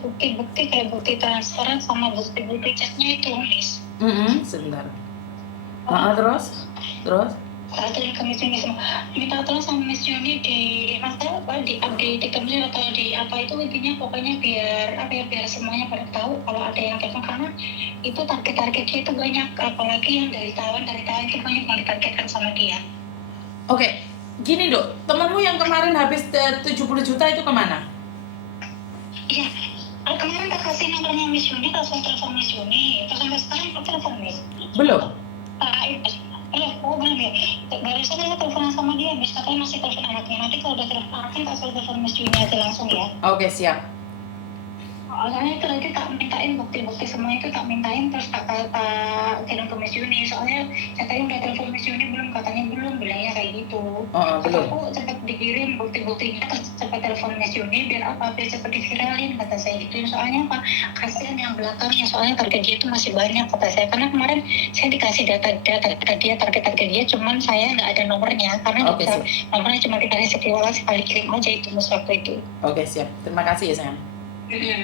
bukti-bukti kayak bukti transferan sama bukti-bukti chatnya itu, Miss. Sebentar. Terus? Peraturan Miss Yuni semua. Minta tolong sama Miss Yuni di update TikToknya atau di apa itu, intinya pokoknya biar semuanya pada tahu kalau ada yang telepon, karena itu targetnya itu banyak, apalagi yang dari Taiwan itu banyak yang ditargetkan sama dia. Oke, gini Dok, temenmu yang kemarin habis 70 juta itu kemana? Iya, kemarin tak kasih nomornya Miss Yuni, telepon Miss Yuni, terus sampai sekarang aku telepon Miss. Belum? Belum ya. Barusan saya telepon sama dia, Miss, katanya masih telepon anaknya. Nanti kalau udah telepon anaknya, tak usah telepon Miss Yuni aja langsung ya. Oke, siap. Soalnya itu nanti tak mintain bukti-bukti semua itu, tak mintain terus tak kirim ke Miss Yuni. Soalnya katanya udah telepon Miss Yuni belum, katanya belum, bilangnya kayak gitu. Belum. Aku cepet dikirim bukti-buktinya, terus cepet telepon Miss Yuni biar cepet diviralin, kata saya gitu. Soalnya apa, kasihan yang belakangnya, soalnya target dia itu masih banyak, kata saya. Karena kemarin saya dikasih data dia, target dia, cuman saya nggak ada nomornya, karena nomornya cuma dikasih sekali kirim aja itu Miss waktu itu. Oke, siap. Terima kasih ya sayang. Iya,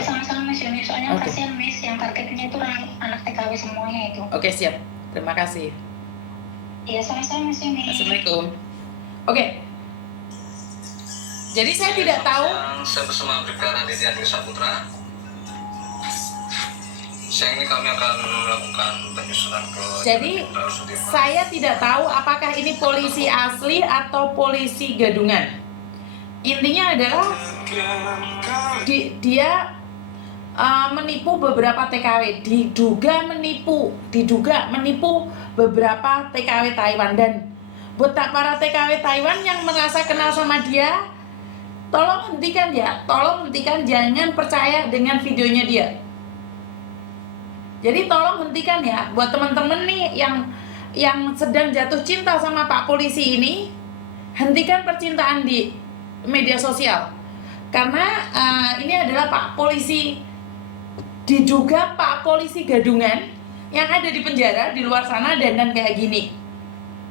sama-sama Miss Yuni, soalnya kasihan Miss, yang targetnya itu anak TKW semuanya itu. Oke, siap. Terima kasih. Iya, sama-sama Miss Yuni. Assalamualaikum. Oke. Jadi saya tidak tahu. Saya bersama Bribka Raditya Dwi Saputra. Siang ini kami akan melakukan penyusunan ke. Jadi saya tidak tahu apakah ini polisi asli atau polisi gadungan. Intinya adalah dia menipu beberapa TKW, diduga menipu beberapa TKW Taiwan. Dan buat para TKW Taiwan yang merasa kenal sama dia, tolong hentikan, jangan percaya dengan videonya dia. Jadi tolong hentikan ya, buat teman-teman nih yang sedang jatuh cinta sama Pak Polisi ini, hentikan percintaan di media sosial. Karena ini adalah Pak Polisi, diduga Pak Polisi gadungan yang ada di penjara di luar sana dan kayak gini.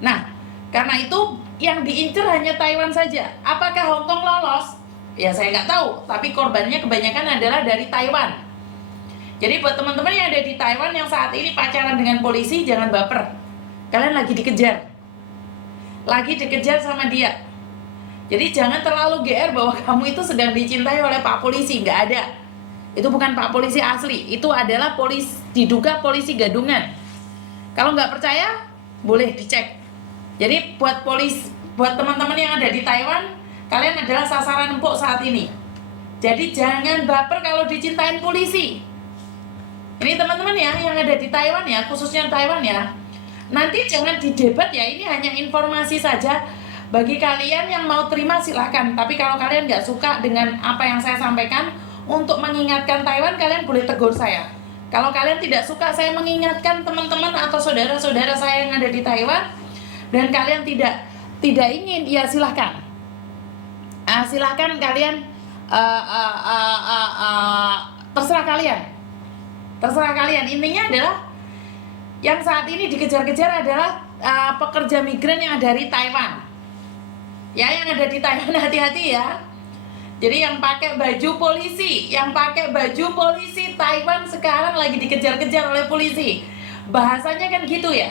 Nah, karena itu yang diincar hanya Taiwan saja. Apakah Hong Kong lolos? Ya saya nggak tahu, tapi korbannya kebanyakan adalah dari Taiwan. Jadi buat teman-teman yang ada di Taiwan yang saat ini pacaran dengan polisi, jangan baper. Kalian lagi dikejar sama dia. Jadi jangan terlalu GR bahwa kamu itu sedang dicintai oleh Pak Polisi, nggak ada. Itu bukan Pak Polisi asli, itu adalah diduga polisi gadungan. Kalau nggak percaya, boleh dicek. Jadi buat teman-teman yang ada di Taiwan, kalian adalah sasaran empuk saat ini. Jadi jangan baper kalau dicintain polisi. Ini teman-teman ya yang ada di Taiwan ya, khususnya Taiwan ya. Nanti jangan didebat ya, ini hanya informasi saja. Bagi kalian yang mau terima silahkan. Tapi kalau kalian nggak suka dengan apa yang saya sampaikan, untuk mengingatkan Taiwan, kalian boleh tegur saya. Kalau kalian tidak suka saya mengingatkan teman-teman atau saudara-saudara saya yang ada di Taiwan, dan kalian tidak ingin, ya silahkan. Silahkan kalian, terserah kalian. Intinya adalah yang saat ini dikejar-kejar adalah pekerja migran yang dari Taiwan. Ya, yang ada di Taiwan hati-hati ya. Jadi yang pakai baju polisi Taiwan sekarang lagi dikejar-kejar oleh polisi. Bahasanya kan gitu ya.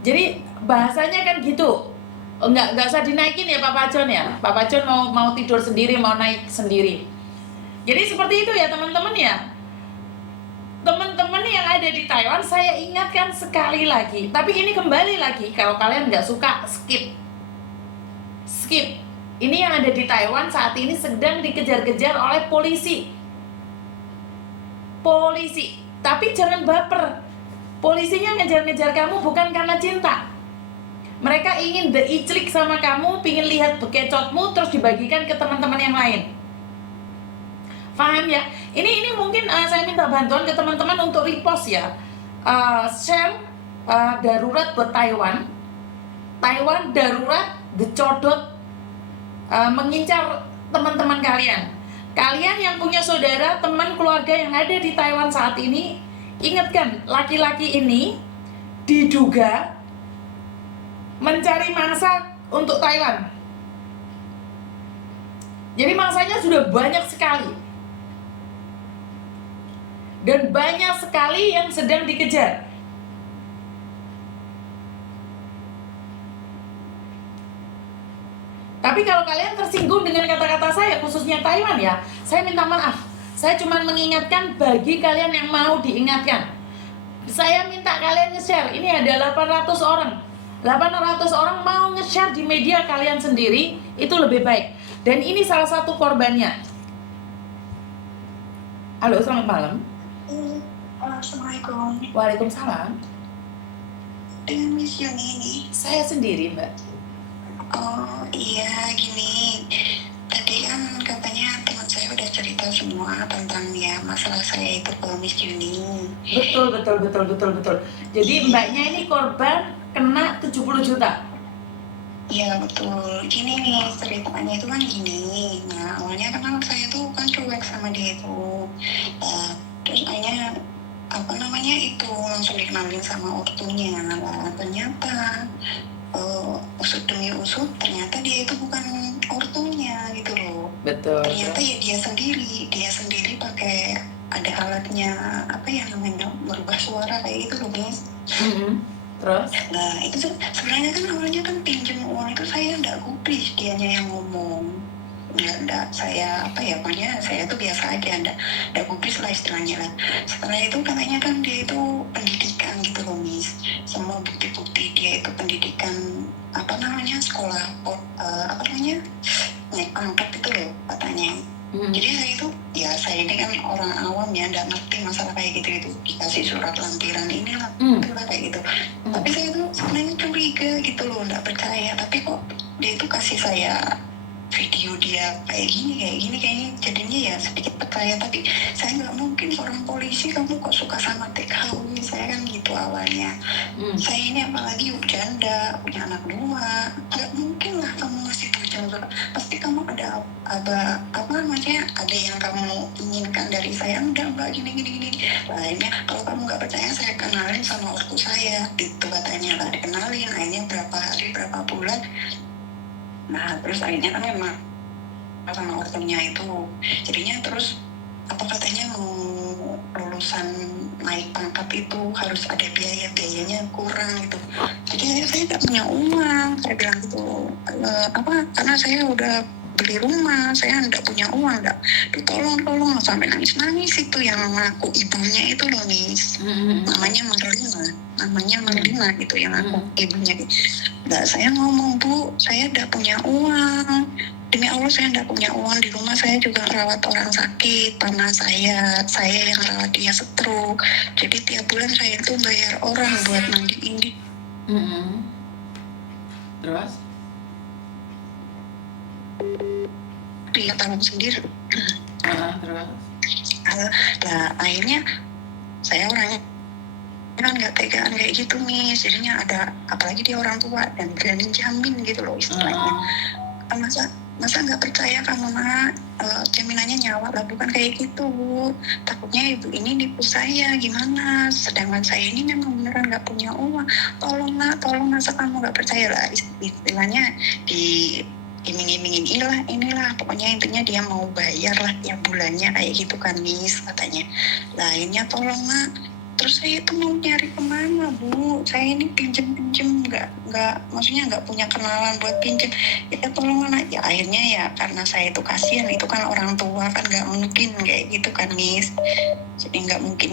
Jadi bahasanya kan gitu. Enggak usah dinaikin ya Pak Pacon ya. Pak Pacon mau tidur sendiri, mau naik sendiri. Jadi seperti itu ya teman-teman ya. Teman-teman yang ada di Taiwan, saya ingatkan sekali lagi. Tapi ini kembali lagi, kalau kalian nggak suka, skip. Ini yang ada di Taiwan saat ini sedang dikejar-kejar oleh polisi. Tapi jangan baper. Polisinya ngejar-ngejar kamu bukan karena cinta. Mereka ingin iclik sama kamu, pingin lihat bekecotmu, terus dibagikan ke teman-teman yang lain. Paham ya? Ini mungkin saya minta bantuan ke teman-teman untuk repost ya, share darurat buat Taiwan darurat gecodot, mengincar teman-teman kalian yang punya saudara, teman, keluarga yang ada di Taiwan saat ini. Ingatkan, laki-laki ini diduga mencari mangsa untuk Taiwan. Jadi mangsanya sudah banyak sekali. Dan banyak sekali yang sedang dikejar. Tapi kalau kalian tersinggung dengan kata-kata saya, khususnya Taiwan ya, saya minta maaf. Saya cuma mengingatkan bagi kalian yang mau diingatkan. Saya minta kalian nge-share. Ini ada 800 orang. 800 orang mau nge-share di media kalian sendiri, itu lebih baik. Dan ini salah satu korbannya. Halo, selamat malam. Assalamualaikum. Waalaikumsalam. Dengan Miss Yuni ini. Saya sendiri, Mbak. Oh iya, gini. Tadi kan katanya teman saya udah cerita semua tentang ya masalah saya itu ke Miss Yuni. Betul. Jadi mbaknya ini korban kena 70 juta. Iya betul. Gini nih ceritanya itu kan gini. Nah awalnya kan saya tuh kan cuek sama dia itu. Terus akhirnya itu langsung dikenalin sama ortunya. Nah ternyata usut demi usut ternyata dia itu bukan ortunya gitu loh. Betul. Ternyata ya dia sendiri pakai ada alatnya apa ya namanya merubah suara kayak gitu loh Miss. Terus? Nah itu sebenarnya kan awalnya kan pinjam uang itu saya nggak gubris, dianya yang ngomong. Nggak saya pokoknya saya tuh biasa aja nggak gubris lah istilahnya lah. Setelah itu katanya kan dia itu pendidikan gitu loh Miss, semua bukti-bukti dia itu pendidikan sekolah naik pangkat itu loh katanya. Jadi saya ini kan orang awam ya nggak ngerti masalah kayak gitu itu, dikasih surat lampiran inilah kayak gitu. Tapi saya tuh sebenarnya curiga gitu loh, nggak percaya. Tapi kok dia itu kasih saya video dia kayak gini jadinya ya sedikit percaya. Tapi saya nggak mungkin seorang polisi kamu kok suka sama TKW, saya kan gitu awalnya. Saya ini apalagi janda punya anak 2, nggak mungkin lah kamu ngasih bujang surat. Pasti kamu ada yang kamu inginkan dari saya. Enggak mbak gini. Lainnya kalau kamu nggak percaya saya kenalin sama ortu saya gitu katanya lah, dikenalin. Akhirnya berapa hari berapa bulan. Nah terus akhirnya kan memang sama ortunya itu jadinya terus katanya mau lulusan naik pangkat itu harus ada biayanya kurang gitu. Jadi saya nggak punya uang, saya bilang gitu karena saya udah beli rumah, saya nggak punya uang, tolong sampai nangis itu yang ngaku ibunya itu loh Miss. namanya Marlina gitu yang ngaku ibunya. Nah saya ngomong Bu, saya nggak punya uang, demi Allah saya nggak punya uang, di rumah saya juga rawat orang sakit, paman saya yang rawat dia stroke, jadi tiap bulan saya tuh bayar orang buat mandiin dia. Terus? Dia tanggung sendiri. Terus? Nah akhirnya saya orangnya kan nggak tegaan kayak gitu Miss, jadinya ada apalagi dia orang tua dan berani jamin gitu loh istilahnya. Masa nggak percaya kamu nak, jaminannya nyawa lah, bukan kayak gitu Bu. Takutnya ibu ini nipu saya gimana, sedangkan saya ini memang beneran nggak punya uang. Tolong masa kamu nggak percaya lah, istilahnya di iming-imingin inilah pokoknya intinya dia mau bayar lah tiap bulannya kayak gitu kan Miss katanya. Lainnya tolong nak. Terus saya itu mau nyari kemana Bu, saya ini pinjem nggak maksudnya nggak punya kenalan buat pinjem, ya tolong anak. Ya akhirnya ya karena saya itu kasihan, itu kan orang tua kan nggak mungkin kayak gitu kan Miss, jadi nggak mungkin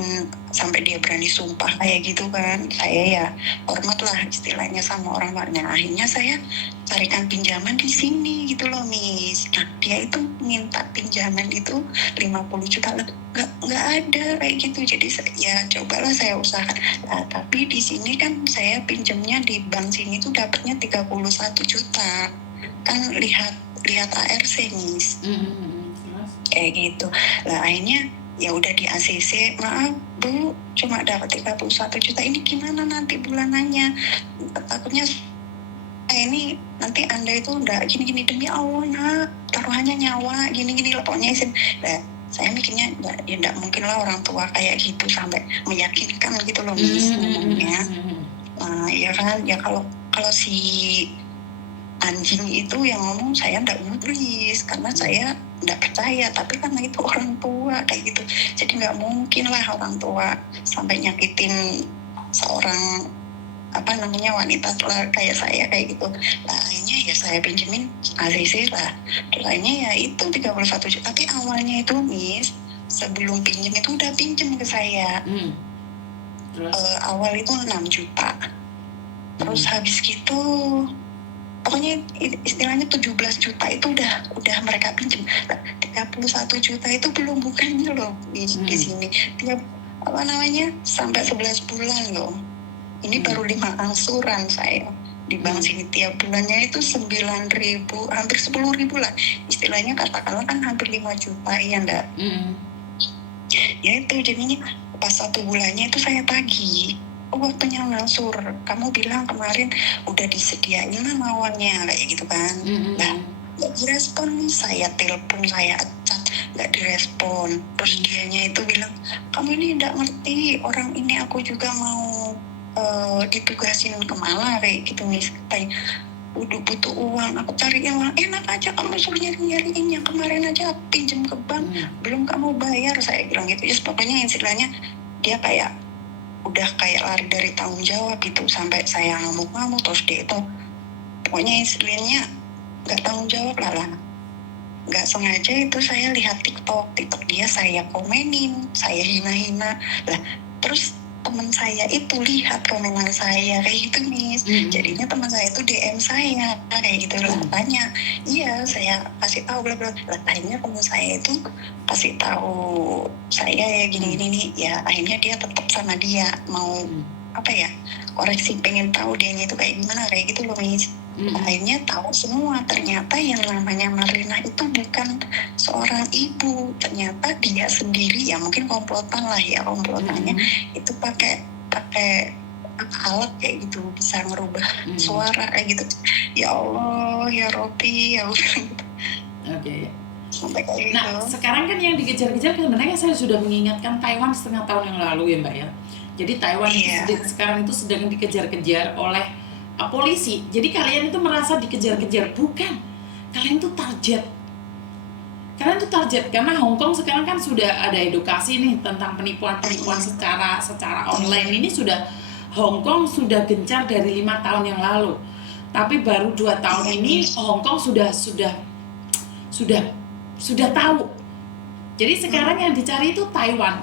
sampai dia berani sumpah kayak gitu kan. Saya ya hormat lah istilahnya sama orang tuanya. Akhirnya saya carikan pinjaman di sini gitu loh Miss. Nah dia itu minta pinjaman itu 50 juta, nggak ada kayak gitu. Jadi ya cobalah saya usahakan. Nah, tapi di sini kan saya pinjamnya di bank sini tuh dapatnya 31 juta. Kan lihat ARC Miss. Kayak gitu. Lah akhirnya ya udah di ACC, maaf Bu, cuma dapat 31 juta, ini gimana nanti bulanannya? Takutnya ini nanti Anda itu udah gini demi Allah nak, taruhannya nyawa gini lah pokoknya izin. Nah, saya mikirnya nggak mungkin lah orang tua kayak gitu sampai meyakinkan gitu loh Miss ngomongnya. Nah ya kan ya kalau si anjing itu yang ngomong saya nggak gubris karena saya nggak percaya, tapi karena itu orang tua kayak gitu, jadi nggak mungkin lah orang tua sampai nyakitin seorang wanita kayak saya kayak gitu. Nah akhirnya ya saya pinjemin ACC lah, terus akhirnya ya itu 31 juta, tapi awalnya itu Miss sebelum pinjem itu udah pinjem ke saya. Terus? Awal itu 6 juta, terus habis gitu pokoknya istilahnya 17 juta itu udah mereka pinjem. 31 juta itu belum bukannya loh di sini tiap sampai 11 bulan loh. Ini baru 5 angsuran saya di bank sini, tiap bulannya itu 9.000, hampir 10.000 lah. Istilahnya katakanlah kan hampir 5 juta ya enggak? Ya itu jadinya pas 1 bulannya itu saya tagih. Oh waktunya ngangsur, kamu bilang kemarin udah disediain awalnya kayak gitu kan. Nah nggak direspon nih, saya telepon, saya chat, nggak direspon. Terus dianya itu bilang, kamu ini nggak ngerti, orang ini aku juga mau ditugasin ke Malang kayak gitu nih, katanya udah butuh uang, aku cari yang enak aja, kamu suruh nyariin yang kemarin aja pinjam ke bank, belum kamu bayar, saya bilang gitu. Yes, pokoknya istilahnya dia kayak udah kayak lari dari tanggung jawab gitu, sampai saya ngamuk-ngamuk, terus dia itu pokoknya istilahnya nggak tanggung jawab lah. Nggak sengaja itu saya lihat TikTok dia, saya komenin, saya hina-hina lah, terus teman saya itu lihat komenan saya kayak gitu Miss. Jadinya teman saya itu DM saya kayak gitu lah, tanya, iya saya kasih tahu bla bla. Lah akhirnya teman saya itu kasih tahu saya ya gini-gini nih, ya akhirnya dia tetap sama dia mau koreksi, pengen tahu dia itu kayak gimana kayak gitu loh Miss. Akhirnya tahu semua, ternyata yang namanya Marlina itu bukan seorang ibu, ternyata dia sendiri ya, mungkin komplotan lah ya, komplotannya itu pakai alat kayak gitu, bisa ngerubah suara kayak gitu. Ya Allah, ya Robi, ya Allah. Oke. Sampai kayak gitu. Nah sekarang kan yang dikejar-kejar sebenarnya saya sudah mengingatkan Taiwan setengah tahun yang lalu ya Mbak ya. Jadi Taiwan sekarang itu sedang dikejar-kejar oleh polisi. Jadi kalian itu merasa dikejar-kejar, bukan? Kalian itu target. Karena Hong Kong sekarang kan sudah ada edukasi nih tentang penipuan-penipuan secara online. Ini sudah Hong Kong sudah gencar dari 5 tahun yang lalu. Tapi baru 2 tahun ini Hong Kong sudah tahu. Jadi sekarang yang dicari itu Taiwan.